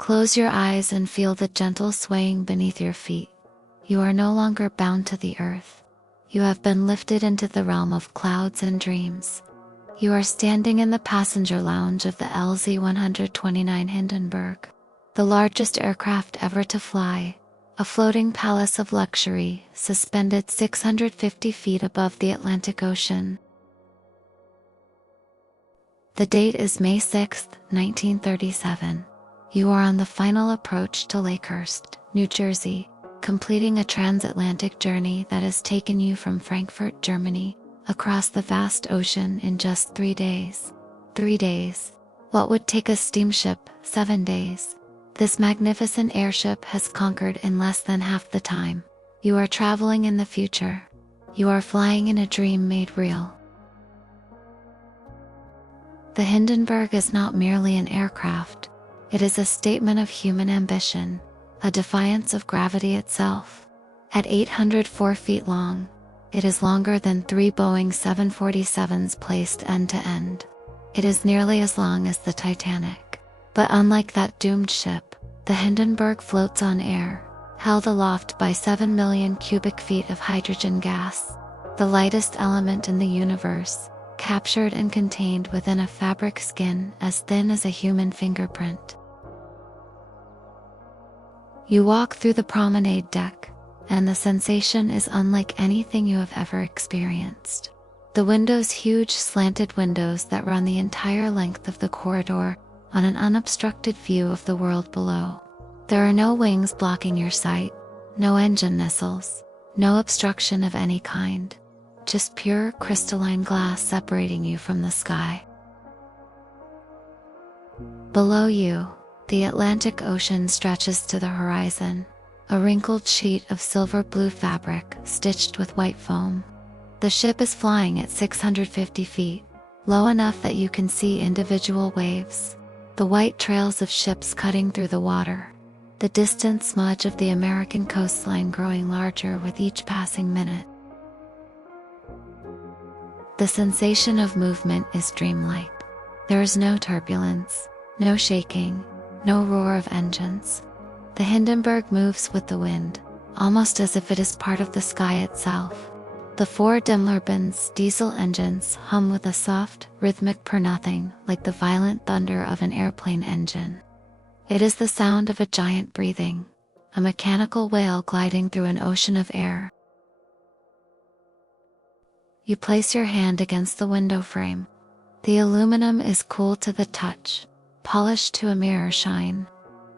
Close your eyes and feel the gentle swaying beneath your feet. You are no longer bound to the earth. You have been lifted into the realm of clouds and dreams. You are standing in the passenger lounge of the LZ-129 Hindenburg, the largest aircraft ever to fly, a floating palace of luxury suspended 650 feet above the Atlantic Ocean. The date is May 6, 1937. You are on the final approach to Lakehurst, New Jersey, completing a transatlantic journey that has taken you from Frankfurt, Germany, across the vast ocean in just 3 days. 3 days. What would take a steamship 7 days? This magnificent airship has conquered in less than half the time. You are traveling in the future. You are flying in a dream made real. The Hindenburg is not merely an aircraft. It is a statement of human ambition, a defiance of gravity itself. At 804 feet long, it is longer than 3 Boeing 747s placed end to end. It is nearly as long as the Titanic. But unlike that doomed ship, the Hindenburg floats on air, held aloft by 7 million cubic feet of hydrogen gas, the lightest element in the universe, captured and contained within a fabric skin as thin as a human fingerprint. You walk through the promenade deck, and the sensation is unlike anything you have ever experienced. The windows, huge slanted windows that run the entire length of the corridor, on an unobstructed view of the world below. There are no wings blocking your sight, no engine nacelles, no obstruction of any kind, just pure crystalline glass separating you from the sky. Below you, the Atlantic Ocean stretches to the horizon, a wrinkled sheet of silver blue fabric stitched with white foam. The ship is flying at 650 feet, low enough that you can see individual waves, the white trails of ships cutting through the water, the distant smudge of the American coastline growing larger with each passing minute. The sensation of movement is dreamlike. There is no turbulence, no shaking, no roar of engines. The Hindenburg moves with the wind, almost as if it is part of the sky itself. The 4 Daimler-Benz diesel engines hum with a soft, rhythmic purr-nothing like the violent thunder of an airplane engine. It is the sound of a giant breathing, a mechanical whale gliding through an ocean of air. You place your hand against the window frame. The aluminum is cool to the touch, polished to a mirror shine.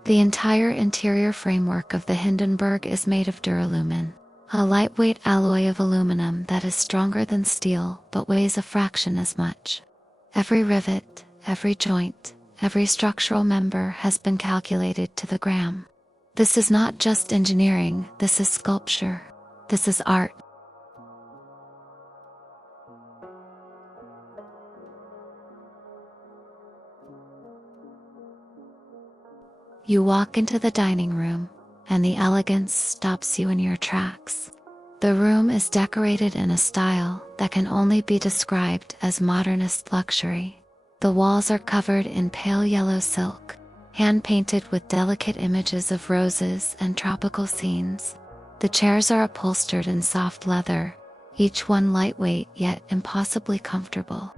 The entire interior framework of the Hindenburg is made of duralumin, a lightweight alloy of aluminum that is stronger than steel but weighs a fraction as much. Every rivet, every joint, every structural member has been calculated to the gram. This is not just engineering, this is sculpture. This is art. You walk into the dining room, and the elegance stops you in your tracks. The room is decorated in a style that can only be described as modernist luxury. The walls are covered in pale yellow silk, hand-painted with delicate images of roses and tropical scenes. The chairs are upholstered in soft leather, each one lightweight yet impossibly comfortable.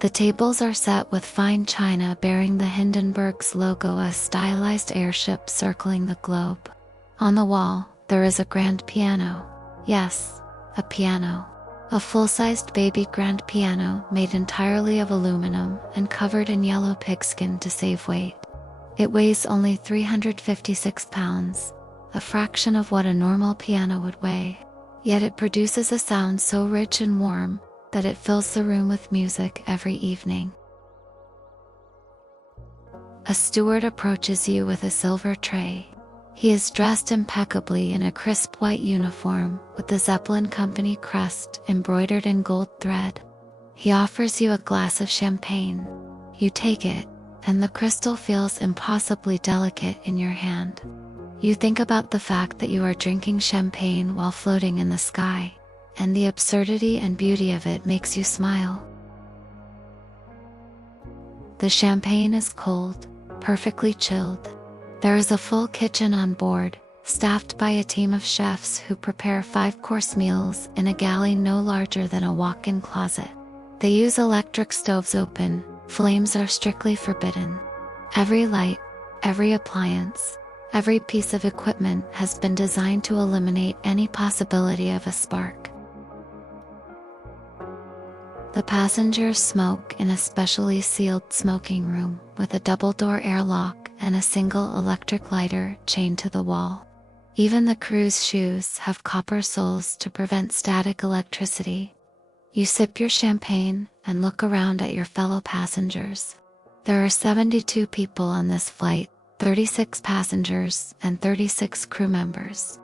The tables are set with fine china bearing the Hindenburg's logo, a stylized airship circling the globe. On the wall, there is a grand piano. Yes, a piano. A full-sized baby grand piano made entirely of aluminum and covered in yellow pigskin to save weight. It weighs only 356 pounds, a fraction of what a normal piano would weigh. Yet it produces a sound so rich and warm that it fills the room with music every evening. A steward approaches you with a silver tray. He is dressed impeccably in a crisp white uniform with the Zeppelin Company crest embroidered in gold thread. He offers you a glass of champagne. You take it, and the crystal feels impossibly delicate in your hand. You think about the fact that you are drinking champagne while floating in the sky, and the absurdity and beauty of it makes you smile. The champagne is cold, perfectly chilled. There is a full kitchen on board, staffed by a team of chefs who prepare 5-course meals in a galley no larger than a walk-in closet. They use electric stoves open, flames are strictly forbidden. Every light, every appliance, every piece of equipment has been designed to eliminate any possibility of a spark. The passengers smoke in a specially sealed smoking room with a double-door airlock and a single electric lighter chained to the wall. Even the crew's shoes have copper soles to prevent static electricity. You sip your champagne and look around at your fellow passengers. There are 72 people on this flight, 36 passengers and 36 crew members.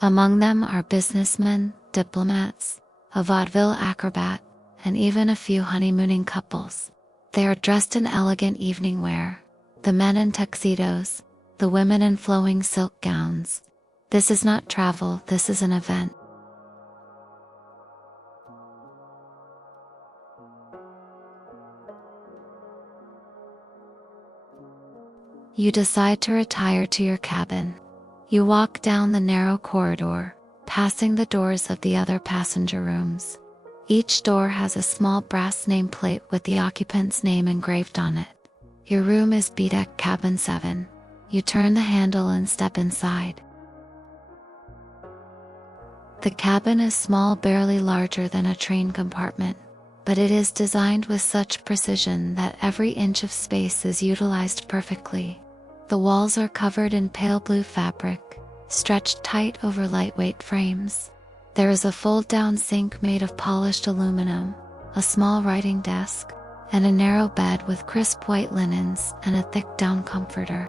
Among them are businessmen, diplomats, a vaudeville acrobat, and even a few honeymooning couples. They are dressed in elegant evening wear, the men in tuxedos, the women in flowing silk gowns. This is not travel, this is an event. You decide to retire to your cabin. You walk down the narrow corridor, passing the doors of the other passenger rooms. Each door has a small brass nameplate with the occupant's name engraved on it. Your room is B-Deck Cabin 7. You turn the handle and step inside. The cabin is small, barely larger than a train compartment, but it is designed with such precision that every inch of space is utilized perfectly. The walls are covered in pale blue fabric, stretched tight over lightweight frames. There is a fold-down sink made of polished aluminum, a small writing desk, and a narrow bed with crisp white linens and a thick down comforter.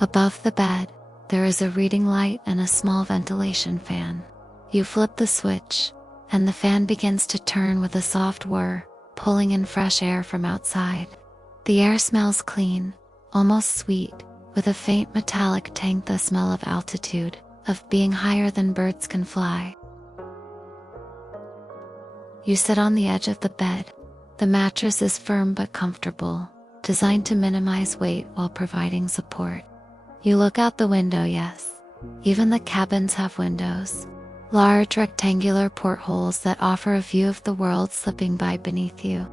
Above the bed, there is a reading light and a small ventilation fan. You flip the switch, and the fan begins to turn with a soft whir, pulling in fresh air from outside. The air smells clean, almost sweet, with a faint metallic tang, the smell of altitude, of being higher than birds can fly. You sit on the edge of the bed. The mattress is firm but comfortable, designed to minimize weight while providing support. You look out the window, yes. Even the cabins have windows. Large rectangular portholes that offer a view of the world slipping by beneath you.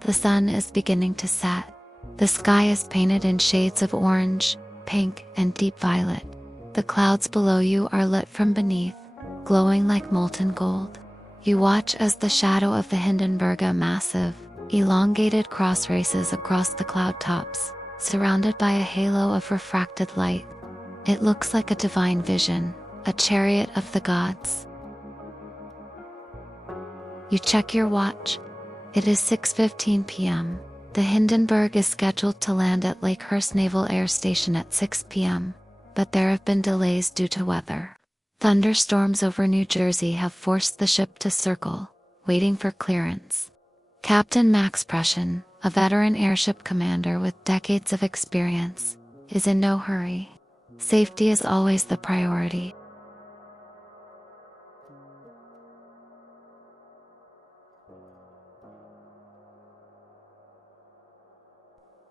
The sun is beginning to set. The sky is painted in shades of orange, pink, and deep violet. The clouds below you are lit from beneath, glowing like molten gold. You watch as the shadow of the Hindenburg, a massive, elongated cross, races across the cloud tops, surrounded by a halo of refracted light. It looks like a divine vision, a chariot of the gods. You check your watch. It is 6:15 p.m. The Hindenburg is scheduled to land at Lakehurst Naval Air Station at 6 p.m., but there have been delays due to weather. Thunderstorms over New Jersey have forced the ship to circle, waiting for clearance. Captain Max Prussian, a veteran airship commander with decades of experience, is in no hurry. Safety is always the priority.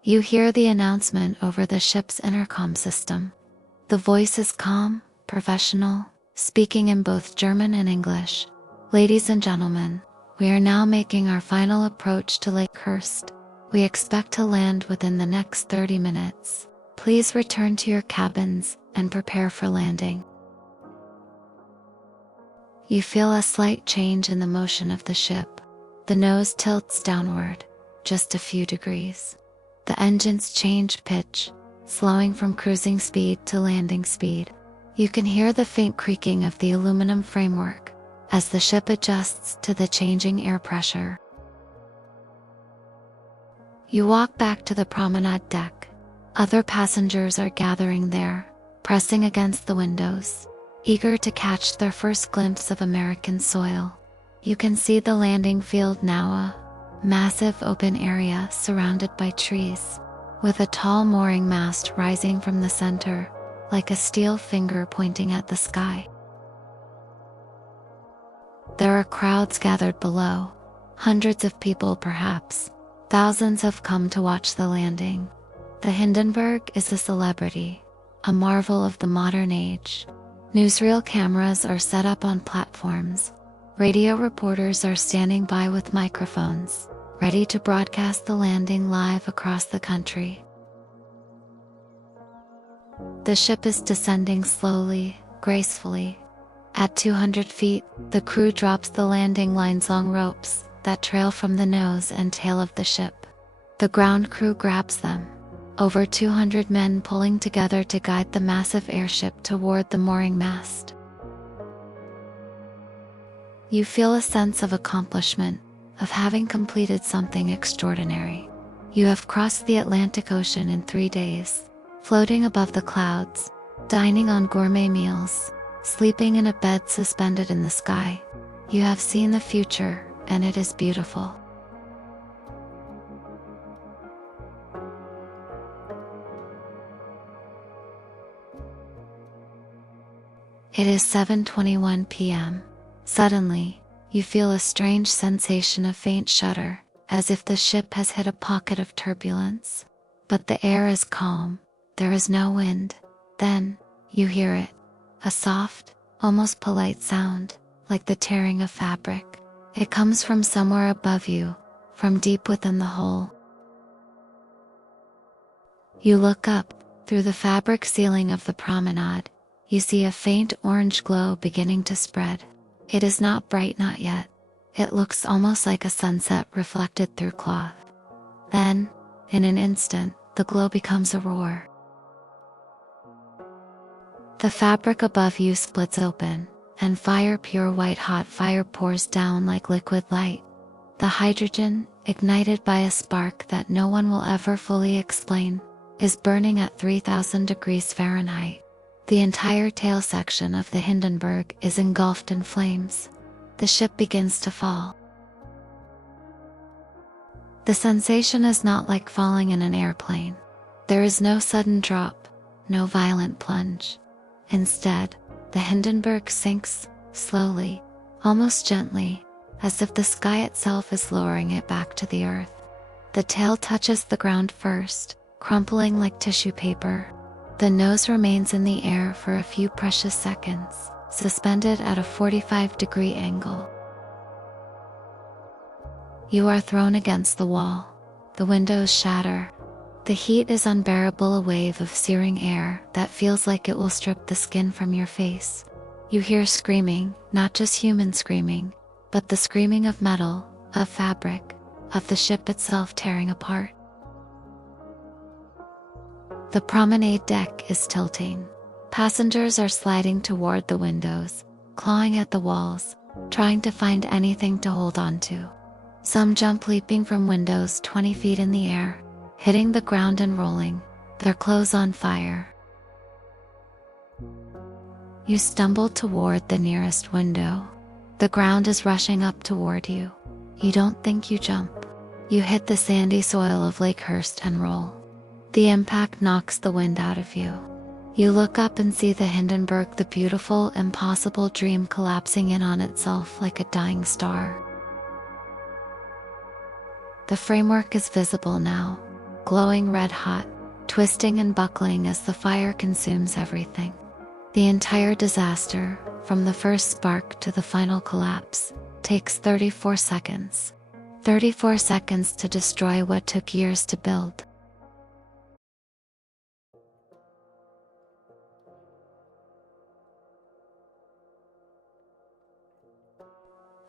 You hear the announcement over the ship's intercom system. The voice is calm, professional, speaking in both German and English. Ladies and gentlemen, we are now making our final approach to Lakehurst. We expect to land within the next 30 minutes. Please return to your cabins and prepare for landing. You feel a slight change in the motion of the ship. The nose tilts downward, just a few degrees. The engines change pitch, slowing from cruising speed to landing speed. You can hear the faint creaking of the aluminum framework as the ship adjusts to the changing air pressure. You walk back to the promenade deck. Other passengers are gathering there, pressing against the windows, eager to catch their first glimpse of American soil. You can see the landing field now, a massive open area surrounded by trees, with a tall mooring mast rising from the center, like a steel finger pointing at the sky. There are crowds gathered below, hundreds of people perhaps. Thousands have come to watch the landing. The Hindenburg is a celebrity, a marvel of the modern age. Newsreel cameras are set up on platforms. Radio reporters are standing by with microphones, ready to broadcast the landing live across the country. The ship is descending slowly, gracefully. At 200 feet, the crew drops the landing line's long ropes that trail from the nose and tail of the ship. The ground crew grabs them. Over 200 men pulling together to guide the massive airship toward the mooring mast. You feel a sense of accomplishment, of having completed something extraordinary. You have crossed the Atlantic Ocean in 3 days, floating above the clouds, dining on gourmet meals, sleeping in a bed suspended in the sky. You have seen the future, and it is beautiful. It is 7:21 p.m. Suddenly, you feel a strange sensation of faint shudder, as if the ship has hit a pocket of turbulence. But the air is calm, there is no wind. Then, you hear it, a soft, almost polite sound, like the tearing of fabric. It comes from somewhere above you, from deep within the hull. You look up, through the fabric ceiling of the promenade. You see a faint orange glow beginning to spread. It is not bright, not yet. It looks almost like a sunset reflected through cloth. Then, in an instant, the glow becomes a roar. The fabric above you splits open, and fire, pure white hot fire, pours down like liquid light. The hydrogen, ignited by a spark that no one will ever fully explain, is burning at 3,000 degrees Fahrenheit. The entire tail section of the Hindenburg is engulfed in flames. The ship begins to fall. The sensation is not like falling in an airplane. There is no sudden drop, no violent plunge. Instead, the Hindenburg sinks, slowly, almost gently, as if the sky itself is lowering it back to the earth. The tail touches the ground first, crumpling like tissue paper. The nose remains in the air for a few precious seconds, suspended at a 45-degree angle. You are thrown against the wall. The windows shatter. The heat is unbearable, a wave of searing air that feels like it will strip the skin from your face. You hear screaming, not just human screaming, but the screaming of metal, of fabric, of the ship itself tearing apart. The promenade deck is tilting. Passengers are sliding toward the windows, clawing at the walls, trying to find anything to hold on to. Some jump, leaping from windows 20 feet in the air, hitting the ground and rolling, their clothes on fire. You stumble toward the nearest window. The ground is rushing up toward you. You don't think, you jump. You hit the sandy soil of Lakehurst and roll. The impact knocks the wind out of you. You look up and see the Hindenburg, the beautiful, impossible dream, collapsing in on itself like a dying star. The framework is visible now, glowing red hot, twisting and buckling as the fire consumes everything. The entire disaster, from the first spark to the final collapse, takes 34 seconds. 34 seconds to destroy what took years to build.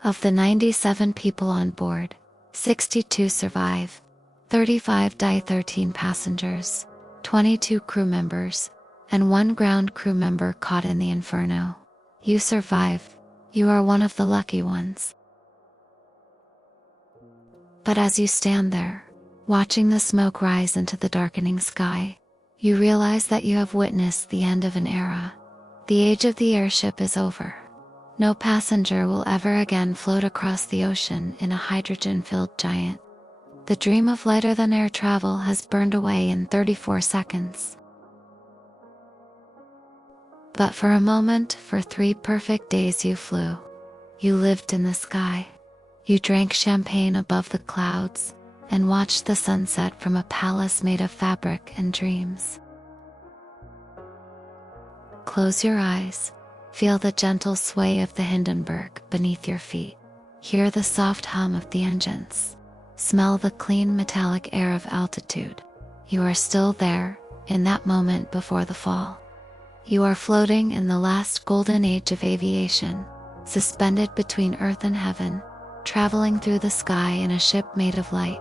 Of the 97 people on board, 62 survive, 35 die, 13 passengers, 22 crew members, and 1 ground crew member caught in the inferno. You survive. You are one of the lucky ones. But as you stand there, watching the smoke rise into the darkening sky, you realize that you have witnessed the end of an era. The age of the airship is over. No passenger will ever again float across the ocean in a hydrogen-filled giant. The dream of lighter-than-air travel has burned away in 34 seconds. But for a moment, for 3 perfect days you flew. You lived in the sky. You drank champagne above the clouds and watched the sunset from a palace made of fabric and dreams. Close your eyes. Feel the gentle sway of the Hindenburg beneath your feet. Hear the soft hum of the engines. Smell the clean metallic air of altitude. You are still there, in that moment before the fall. You are floating in the last golden age of aviation, suspended between earth and heaven, traveling through the sky in a ship made of light.